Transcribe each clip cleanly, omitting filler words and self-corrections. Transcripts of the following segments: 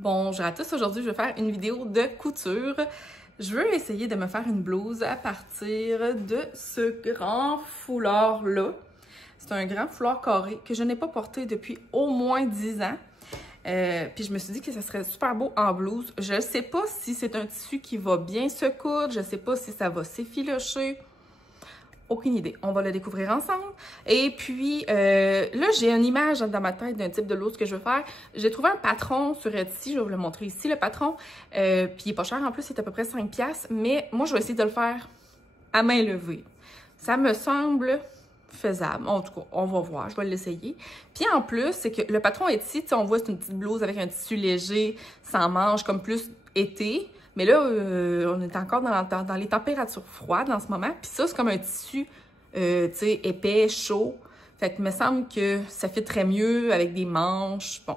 Bonjour à tous, aujourd'hui je vais faire une vidéo de couture. Je veux essayer de me faire une blouse à partir de ce grand foulard-là. C'est un grand foulard carré que je n'ai pas porté depuis au moins 10 ans. Puis je me suis dit que ça serait super beau en blouse. Je ne sais pas si c'est un tissu qui va bien se coudre, je ne sais pas si ça va s'effilocher. Aucune idée. On va le découvrir ensemble. Et puis, là, j'ai une image dans ma tête d'un type de blouse que je veux faire. J'ai trouvé un patron sur Etsy. Je vais vous le montrer ici, le patron. Puis, il est pas cher. En plus, c'est à peu près 5$. Mais moi, je vais essayer de le faire à main levée. Ça me semble faisable. En tout cas, on va voir. Je vais l'essayer. Puis, en plus, c'est que le patron Etsy, on voit, c'est une petite blouse avec un tissu léger, sans manches, comme plus été. Mais là, on est encore dans les températures froides en ce moment. Puis ça, c'est comme un tissu, tu sais, épais, chaud. Fait que me semble que ça fit très mieux avec des manches. Bon.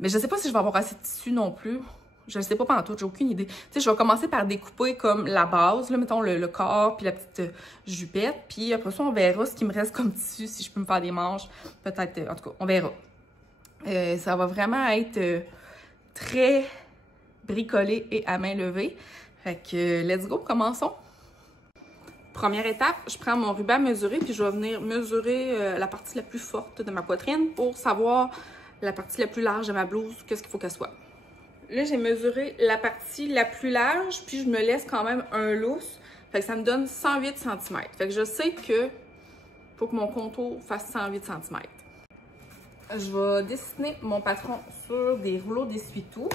Mais je sais pas si je vais avoir assez de tissu non plus. Je ne sais pas pantoute, j'ai aucune idée. Tu sais, je vais commencer par découper comme la base, là, mettons le corps, puis la petite jupette. Puis après ça, on verra ce qui me reste comme tissu, si je peux me faire des manches. Peut-être, en tout cas, on verra. Ça va vraiment être très bricolé et à main levée. Fait que let's go, commençons. Première étape, je prends mon ruban mesuré puis je vais venir mesurer la partie la plus forte de ma poitrine pour savoir la partie la plus large de ma blouse, qu'est-ce qu'il faut qu'elle soit. Là, j'ai mesuré la partie la plus large puis je me laisse quand même un lousse. Fait que ça me donne 108 cm. Fait que je sais que faut que mon contour fasse 108 cm. Je vais dessiner mon patron sur des rouleaux d'essuie-tout.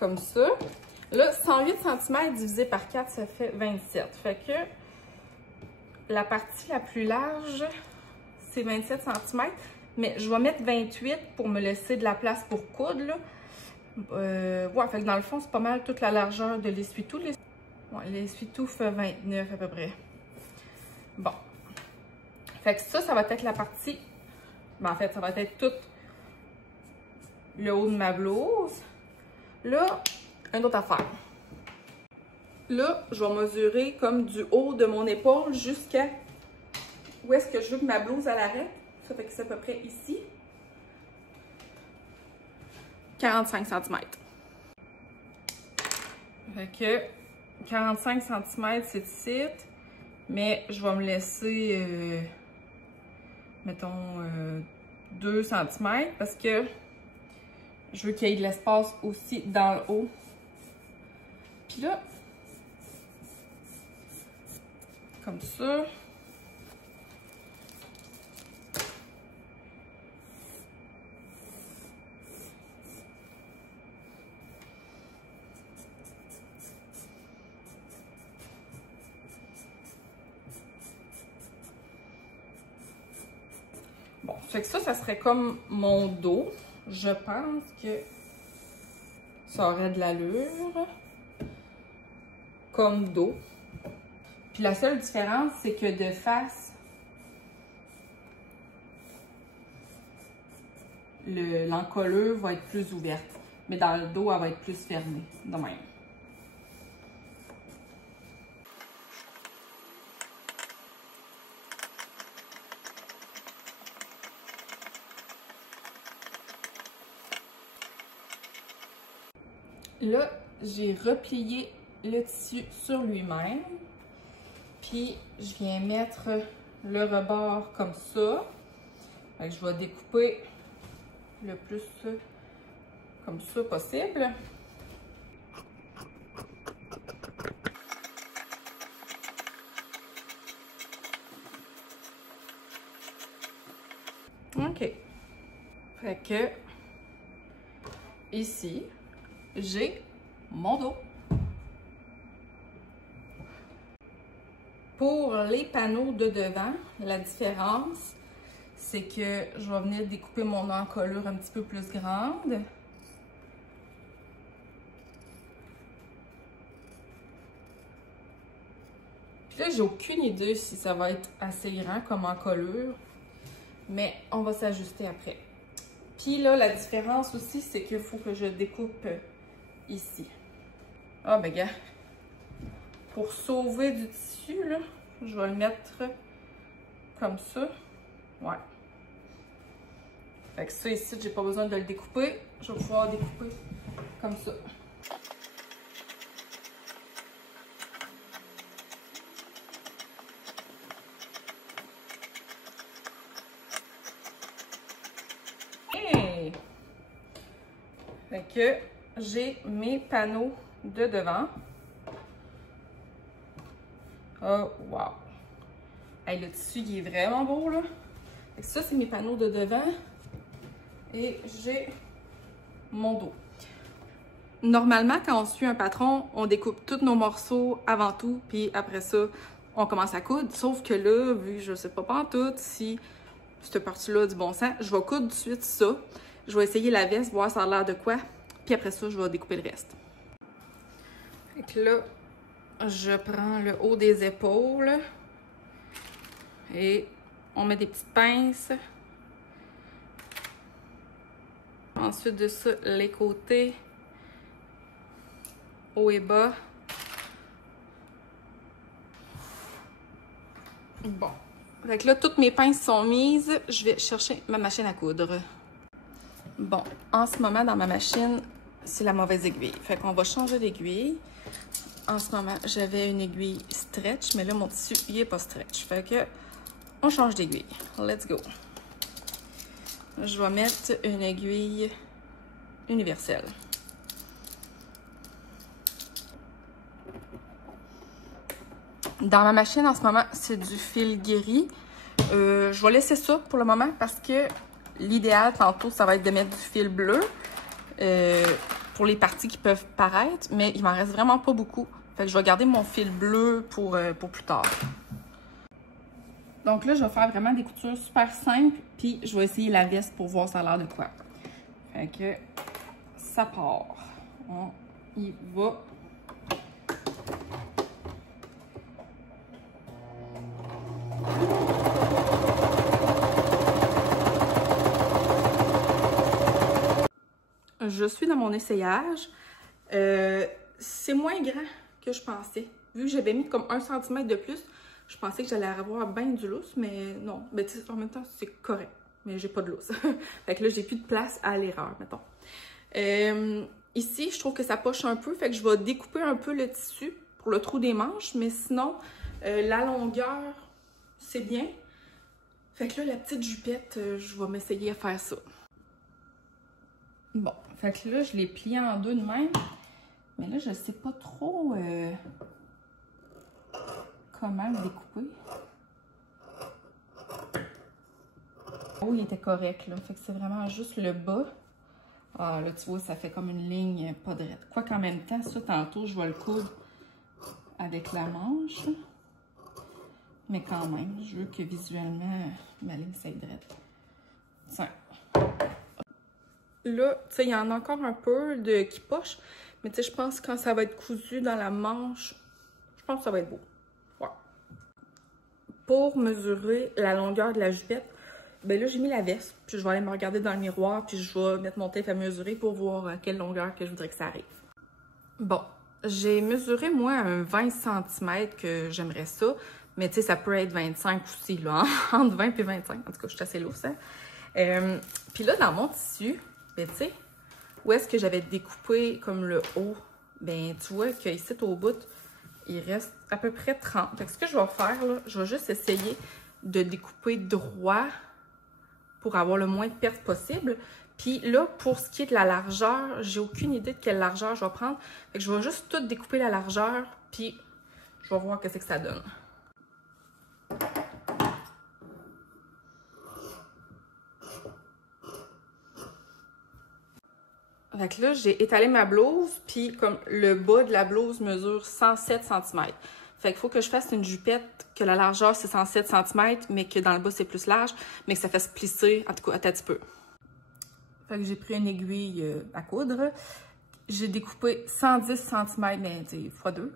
Comme ça. Là, 108 cm divisé par 4, ça fait 27. Fait que la partie la plus large, c'est 27 cm. Mais je vais mettre 28 pour me laisser de la place pour coudre. Là. Ouais, fait que dans le fond, c'est pas mal toute la largeur de l'essuie-tout. Ouais, l'essuie-tout fait 29 à peu près. Bon. Fait que ça va être la partie... Ben, en fait, ça va être tout le haut de ma blouse. Là, une autre affaire. Là, je vais mesurer comme du haut de mon épaule jusqu'à où est-ce que je veux que ma blouse elle arrête. Ça fait que c'est à peu près ici. 45 cm. Fait que 45 cm, c'est ici. Mais je vais me laisser, mettons, 2 cm parce que je veux qu'il y ait de l'espace aussi dans le haut. Puis là, comme ça. Bon, fait que ça serait comme mon dos. Je pense que ça aurait de l'allure comme dos. Puis la seule différence, c'est que de face, l'encolure va être plus ouverte. Mais dans le dos, elle va être plus fermée, de même. Là, j'ai replié le tissu sur lui-même. Puis, je viens mettre le rebord comme ça. Fait que je vais découper le plus comme ça possible. OK. Fait que, ici, j'ai mon dos. Pour les panneaux de devant, la différence, c'est que je vais venir découper mon encolure un petit peu plus grande. Puis là, j'ai aucune idée si ça va être assez grand comme encolure, mais on va s'ajuster après. Puis là, la différence aussi, c'est qu'il faut que je découpe ici. Ah ben gars, pour sauver du tissu, là, je vais le mettre comme ça. Ouais. Fait que ça ici, j'ai pas besoin de le découper. Je vais pouvoir découper comme ça. Hey! Fait que j'ai mes panneaux de devant. Oh, wow! Hey, le tissu, il est vraiment beau, là. Fait que ça, c'est mes panneaux de devant. Et j'ai mon dos. Normalement, quand on suit un patron, on découpe tous nos morceaux avant tout, puis après ça, on commence à coudre. Sauf que là, vu que je sais pas pantoute si cette partie-là a du bon sens, je vais coudre tout de suite ça. Je vais essayer la veste, voir ça a l'air de quoi. Puis après ça, je vais découper le reste. Fait que là, je prends le haut des épaules. Et on met des petites pinces. Ensuite de ça, les côtés. Haut et bas. Bon. Fait que là, toutes mes pinces sont mises. Je vais chercher ma machine à coudre. Bon, en ce moment, dans ma machine, c'est la mauvaise aiguille. Fait qu'on va changer d'aiguille. En ce moment, j'avais une aiguille stretch, mais là, mon tissu, il est pas stretch. Fait que, on change d'aiguille. Let's go. Je vais mettre une aiguille universelle. Dans ma machine, en ce moment, c'est du fil gris. Je vais laisser ça pour le moment parce que l'idéal, tantôt, ça va être de mettre du fil bleu pour les parties qui peuvent paraître, mais il m'en reste vraiment pas beaucoup. Fait que je vais garder mon fil bleu pour plus tard. Donc là, je vais faire vraiment des coutures super simples, puis je vais essayer la veste pour voir ça a l'air de quoi. Fait que ça part. On y va. Je suis dans mon essayage. C'est moins grand que je pensais. Vu que j'avais mis comme 1 cm de plus, je pensais que j'allais avoir bien du lousse, mais non. Mais en même temps, c'est correct. Mais j'ai pas de lousse. Fait que là, j'ai plus de place à l'erreur, mettons. Ici, je trouve que ça poche un peu. Fait que je vais découper un peu le tissu pour le trou des manches. Mais sinon, la longueur, c'est bien. Fait que là, la petite jupette, je vais m'essayer à faire ça. Bon, fait que là, je l'ai plié en deux de même. Mais là, je sais pas trop comment le découper. Oh, il était correct, là. Fait que c'est vraiment juste le bas. Ah, là, tu vois, ça fait comme une ligne pas droite. Quoi qu'en même temps, ça, tantôt, je vais le coudre avec la manche. Mais quand même, je veux que visuellement, ma ligne soit droite. Tiens. Là, tu sais, il y en a encore un peu qui poche. Mais tu sais, je pense que quand ça va être cousu dans la manche, je pense que ça va être beau. Ouais. Pour mesurer la longueur de la jupette, ben là, j'ai mis la veste. Puis je vais aller me regarder dans le miroir. Puis je vais mettre mon tape à mesurer pour voir à quelle longueur que je voudrais que ça arrive. Bon, j'ai mesuré, moi, un 20 cm que j'aimerais ça. Mais tu sais, ça peut être 25 aussi, là. Entre 20 et 25. En tout cas, je suis assez lourde, ça. Puis là, dans mon tissu, ben tu sais, où est-ce que j'avais découpé comme le haut? Ben, tu vois qu'ici, au bout, il reste à peu près 30. Fait que ce que je vais faire, là, je vais juste essayer de découper droit pour avoir le moins de pertes possible. Puis là, pour ce qui est de la largeur, j'ai aucune idée de quelle largeur je vais prendre. Fait que je vais juste tout découper la largeur, puis je vais voir qu'est-ce que ça donne. Fait que là, j'ai étalé ma blouse, puis comme le bas de la blouse mesure 107 cm. Fait qu'il faut que je fasse une jupette que la largeur c'est 107 cm, mais que dans le bas c'est plus large, mais que ça fasse plisser, en tout cas, un petit peu. Fait que j'ai pris une aiguille à coudre. J'ai découpé 110 cm, mais x2.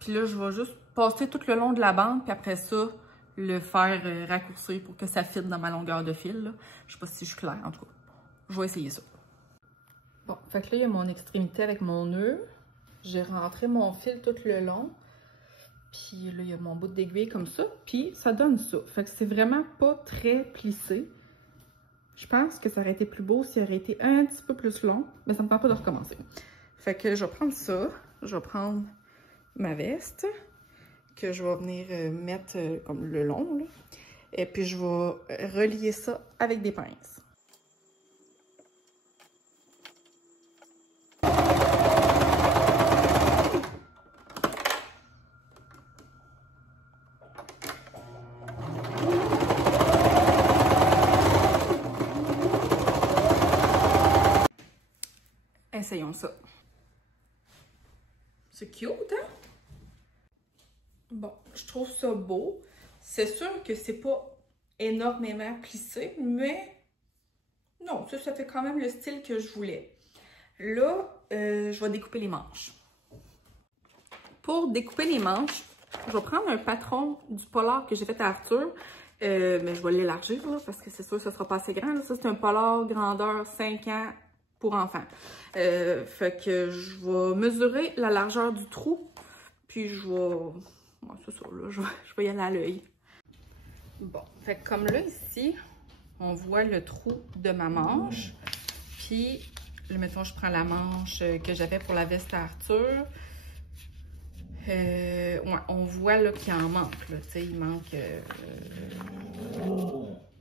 Puis là, je vais juste passer tout le long de la bande, puis après ça, le faire raccourcir pour que ça fitte dans ma longueur de fil. Là. Je sais pas si je suis claire, en tout cas. Je vais essayer ça. Bon, fait que là, il y a mon extrémité avec mon nœud. J'ai rentré mon fil tout le long. Puis là, il y a mon bout d'aiguille comme ça. Puis ça donne ça. Fait que c'est vraiment pas très plissé. Je pense que ça aurait été plus beau s'il aurait été un petit peu plus long, mais ça me tente pas de recommencer. Fait que je vais prendre ça, je vais prendre ma veste, que je vais venir mettre comme le long, là. Et puis je vais relier ça avec des pinces. Essayons ça. C'est cute, hein? Bon, je trouve ça beau. C'est sûr que c'est pas énormément plissé, mais non, ça fait quand même le style que je voulais. Là, je vais découper les manches. Pour découper les manches, je vais prendre un patron du polar que j'ai fait à Arthur. Mais je vais l'élargir parce que c'est sûr que ce sera pas assez grand. Là. Ça, c'est un polar grandeur 5 ans pour enfants. Fait que je vais mesurer la largeur du trou. Puis je vais... Ouais, c'est ça, là. Je vais y aller à l'œil. Bon, fait que comme là, ici, on voit le trou de ma manche. Puis, là, mettons, je prends la manche que j'avais pour la veste à Arthur. Ouais, on voit là qu'il en manque. Là, il manque...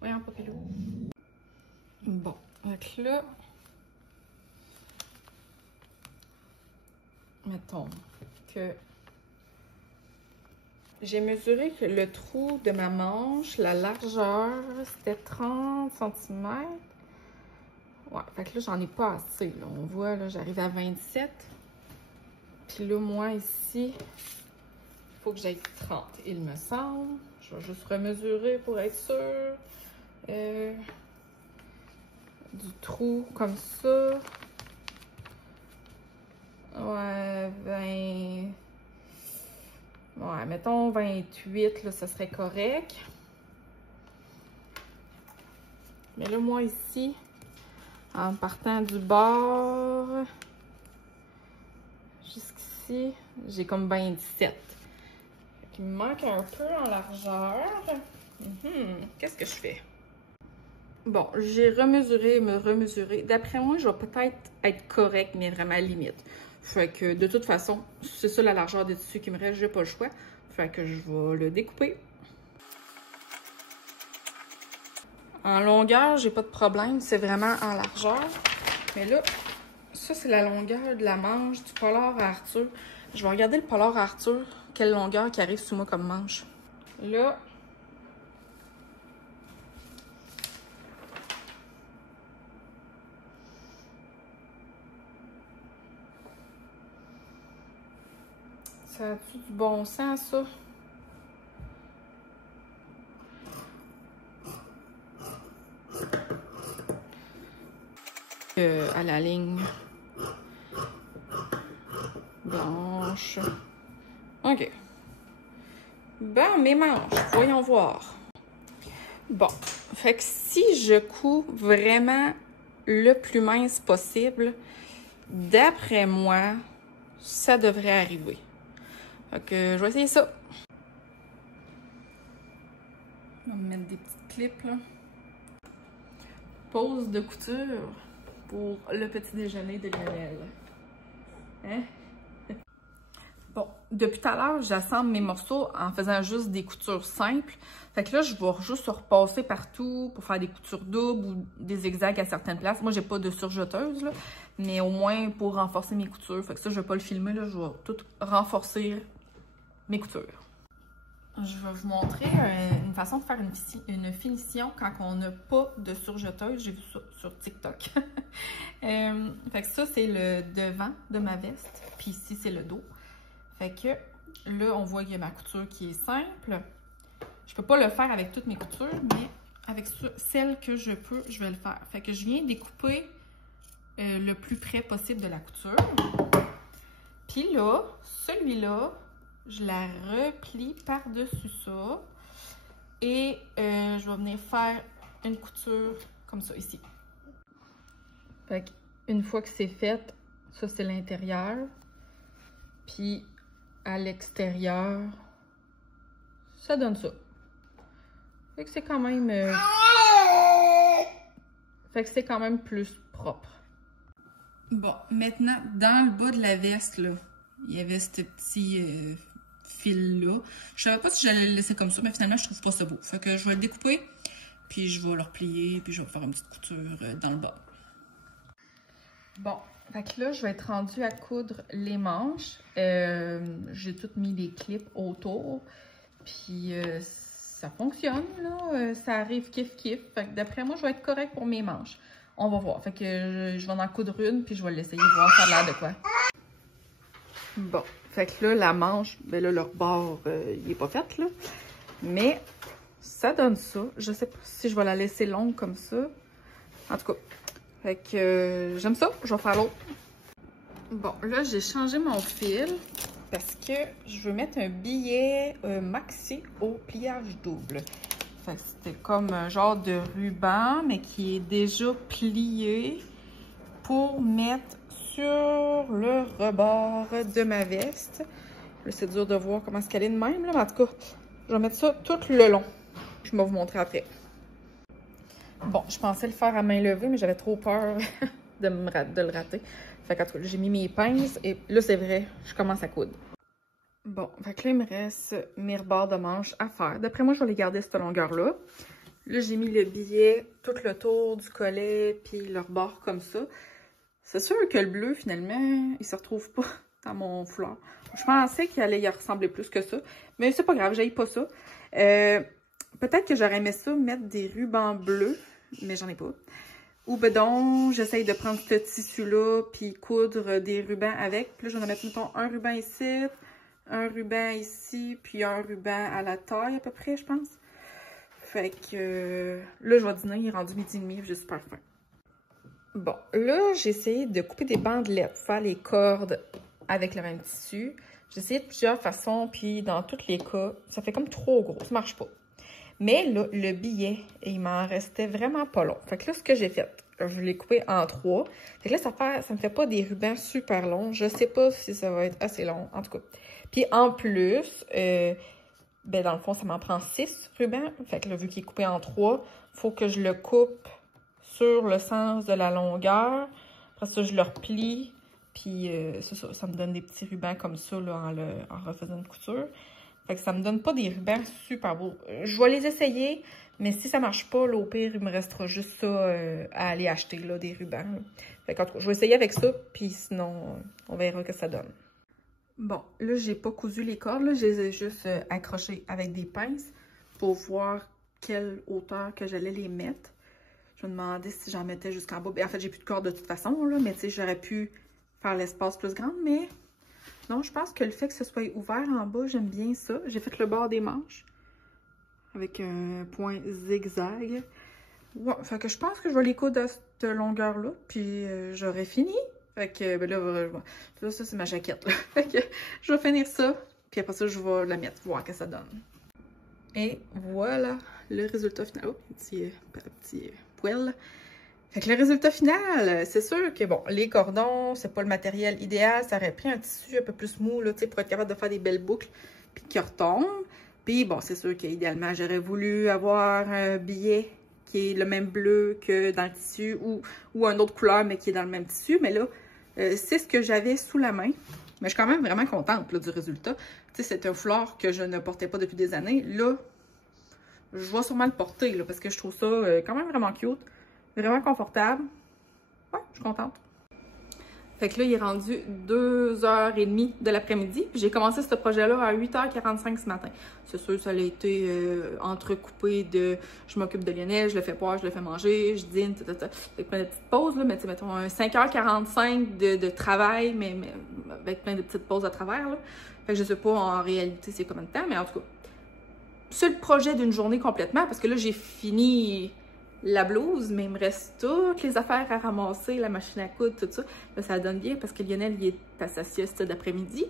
Voyons, papillon. Bon, donc là... Mettons que... J'ai mesuré que le trou de ma manche, la largeur, c'était 30 cm. Ouais, fait que là, j'en ai pas assez. Là. On voit, là, j'arrive à 27. Puis là, moi, ici, il faut que j'aille 30, il me semble. Je vais juste remesurer pour être sûre. Du trou comme ça. Ouais, 20... Ouais, mettons 28, là, ça serait correct. Mais là, moi, ici, en partant du bord jusqu'ici, j'ai comme 27. Il me manque un peu en largeur. Qu'est-ce que je fais? Bon, j'ai remesuré, me remesuré. D'après moi, je vais peut-être être correct, mais vraiment à limite. Fait que de toute façon, c'est ça la largeur des tissus qui me reste, j'ai pas le choix. Fait que je vais le découper. En longueur, j'ai pas de problème, c'est vraiment en largeur. Mais là, ça c'est la longueur de la manche du polar à Arthur. Je vais regarder le polar à Arthur, quelle longueur qui arrive sous moi comme manche. Là, ça a-tu du bon sens, ça? À la ligne blanche. OK. Bon, mes manches, voyons voir. Bon, fait que si je couds vraiment le plus mince possible, d'après moi, ça devrait arriver. Fait que je vais essayer ça. On va me mettre des petites clips, là. Pause de couture pour le petit déjeuner de Lionel. Hein? Bon, depuis tout à l'heure, j'assemble mes morceaux en faisant juste des coutures simples. Fait que là, je vais juste repasser partout pour faire des coutures doubles ou des zigzags à certaines places. Moi, j'ai pas de surjeteuse, là, mais au moins pour renforcer mes coutures. Fait que ça, je vais pas le filmer, là, je vais tout renforcer mes coutures. Je vais vous montrer une façon de faire une finition quand on n'a pas de surjeteuse. J'ai vu ça sur TikTok. Fait que ça, c'est le devant de ma veste. Puis ici, c'est le dos. Fait que là, on voit qu'il y a ma couture qui est simple. Je peux pas le faire avec toutes mes coutures, mais avec celle que je peux, je vais le faire. Fait que je viens découper le plus près possible de la couture. Puis là, celui-là, je la replie par-dessus ça. Et je vais venir faire une couture comme ça, ici. Fait qu'une fois que c'est fait, ça c'est l'intérieur. Puis à l'extérieur, ça donne ça. Fait que c'est quand même... Fait que c'est quand même plus propre. Bon, maintenant, dans le bas de la veste, là, il y avait ce petit fil-là. Je savais pas si j'allais le laisser comme ça, mais finalement, je trouve pas ça beau. Fait que je vais le découper, puis je vais le replier, puis je vais faire une petite couture dans le bas. Bon, fait que là, je vais être rendue à coudre les manches. J'ai tout mis des clips autour, puis ça fonctionne, là. Ça arrive kiff-kiff. Fait que d'après moi, je vais être correcte pour mes manches. On va voir. Fait que je vais en coudre une, puis je vais l'essayer, voir ça a l'air de quoi. Bon, fait que là, la manche, ben là, le rebord, il est pas fait, là. Mais ça donne ça. Je sais pas si je vais la laisser longue comme ça. En tout cas, fait que j'aime ça. Je vais faire l'autre. Bon, là, j'ai changé mon fil parce que je veux mettre un billet maxi au pliage double. Fait que c'était comme un genre de ruban, mais qui est déjà plié pour mettre sur le rebord de ma veste. Là, c'est dur de voir comment est-ce qu'elle est de même, là, mais en tout cas, je vais mettre ça tout le long. Je vais vous montrer après. Bon, je pensais le faire à main levée, mais j'avais trop peur de le rater. Fait qu'en tout cas, j'ai mis mes pinces et là, c'est vrai, je commence à coudre. Bon, fait que là, il me reste mes rebords de manches à faire. D'après moi, je vais les garder cette longueur-là. Là, j'ai mis le billet tout le tour du collet, puis le rebord comme ça. C'est sûr que le bleu, finalement, il se retrouve pas dans mon foulard. Je pensais qu'il allait y ressembler plus que ça, mais c'est pas grave, j'aille pas ça. Peut-être que j'aurais aimé ça, mettre des rubans bleus, mais j'en ai pas. Ou ben donc, j'essaye de prendre ce tissu-là, puis coudre des rubans avec. Puis là, je vais en mettre, mettons, un ruban ici, un ruban ici, puis un ruban à la taille à peu près, je pense. Fait que là, je vais dîner, il est rendu 12h30, j'ai super faim. Bon, là, j'ai essayé de couper des bandelettes pour faire les cordes avec le même tissu. J'ai essayé de plusieurs façons, puis dans tous les cas, ça fait comme trop gros, ça marche pas. Mais là, le billet, il m'en restait vraiment pas long. Fait que là, ce que j'ai fait, je l'ai coupé en 3. Fait que là, ça me fait pas des rubans super longs. Je sais pas si ça va être assez long, en tout cas. Puis en plus, ben dans le fond, ça m'en prend 6 rubans. Fait que là, vu qu'il est coupé en 3, faut que je le coupe sur le sens de la longueur. Après ça, je le replie. Puis ça me donne des petits rubans comme ça là, en refaisant une couture. Fait que ça me donne pas des rubans super beaux. Je vais les essayer, mais si ça marche pas, là, au pire, il me restera juste ça à aller acheter, là, des rubans. Là. Fait qu'en tout cas, je vais essayer avec ça, puis sinon, on verra ce que ça donne. Bon, là, j'ai pas cousu les cordes, là, je les ai juste accrochées avec des pinces pour voir quelle hauteur que j'allais les mettre. Je me demandais si j'en mettais jusqu'en bas. En fait, j'ai plus de cordes de toute façon, là, mais tu sais, j'aurais pu faire l'espace plus grand, mais... Non, je pense que le fait que ce soit ouvert en bas, j'aime bien ça. J'ai fait le bord des manches avec un point zigzag. Ouais, fait que je pense que je vais les coudre à cette longueur-là, puis j'aurai fini. Fait que ben là, ça c'est ma jaquette. Là. Fait que je vais finir ça, puis après ça, je vais la mettre, voir ce que ça donne. Et voilà le résultat final. Oh, petit poêle. Fait que le résultat final, c'est sûr que, bon, les cordons, c'est pas le matériel idéal. Ça aurait pris un tissu un peu plus mou, là, tu sais, pour être capable de faire des belles boucles, puis qui retombent. Puis, bon, c'est sûr qu'idéalement, j'aurais voulu avoir un billet qui est le même bleu que dans le tissu, ou une autre couleur, mais qui est dans le même tissu. Mais là, c'est ce que j'avais sous la main. Mais je suis quand même vraiment contente, là, du résultat. Tu sais, c'est un foulard que je ne portais pas depuis des années. Là, je vais sûrement le porter, là, parce que je trouve ça quand même vraiment cute. Vraiment confortable. Ouais, je suis contente. Fait que là, il est rendu 2h30 de l'après-midi. J'ai commencé ce projet-là à 8h45 ce matin. C'est sûr, ça a été entrecoupé de... Je m'occupe de Lionel, je le fais boire, je le fais manger, je dîne, tout. Avec plein de petites pauses, là, mais tu sais, mettons un 5h45 de travail, mais avec plein de petites pauses à travers, là. Fait que je sais pas en réalité c'est combien de temps, mais en tout cas, c'est le projet d'une journée complètement, parce que là, j'ai fini... la blouse, mais il me reste toutes les affaires à ramasser, la machine à coudre, tout ça. Là, ça donne bien parce que Lionel, il est à sa sieste d'après-midi.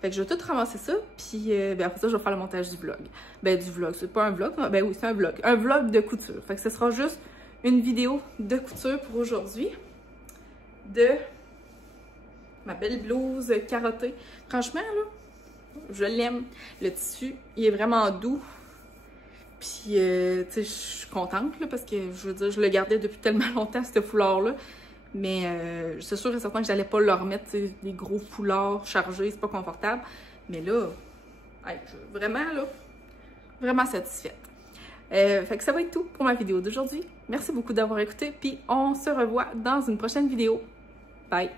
Fait que je vais tout ramasser ça, puis après ça, je vais faire le montage du vlog. Ben, du vlog, c'est pas un vlog, ben oui, c'est un vlog. Un vlog de couture. Fait que ce sera juste une vidéo de couture pour aujourd'hui. De ma belle blouse carottée. Franchement, là, je l'aime. Le tissu, il est vraiment doux. Puis, tu sais, je suis contente, là, parce que, je veux dire, je le gardais depuis tellement longtemps, ce foulard-là. Mais c'est sûr et certain que j'allais pas leur mettre des gros foulards chargés, c'est pas confortable. Mais là, hey, vraiment, là, vraiment satisfaite. Fait que ça va être tout pour ma vidéo d'aujourd'hui. Merci beaucoup d'avoir écouté, puis on se revoit dans une prochaine vidéo. Bye!